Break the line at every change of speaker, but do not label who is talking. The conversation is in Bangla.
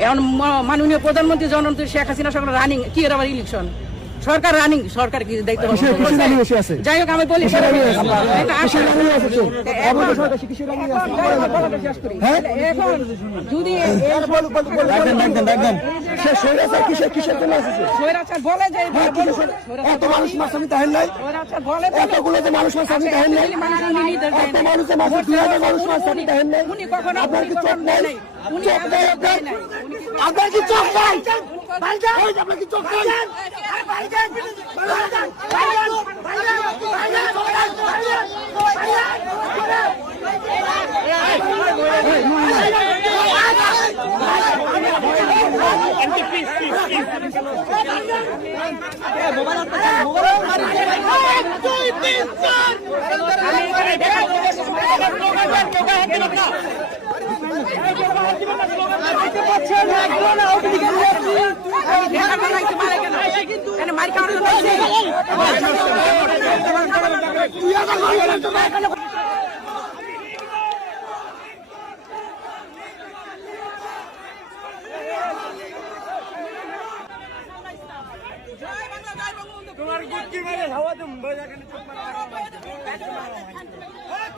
এখন মাননীয় প্রধানমন্ত্রী জনমন্ত্রী শেখ হাসিনা সরকার রানিং কি এর আবার ইলেকশন সরকার রানিং সরকার কি দায়িত্ব যাই হোক আমি বলি যদি আচ্ছা, উনি কখনো
চোখ চোখ নাই
মোবাইল
তোমার গুচ্ছি মেরে হাওয়া তুমি বজাখানে চুপ মারা। হ্যাঁ,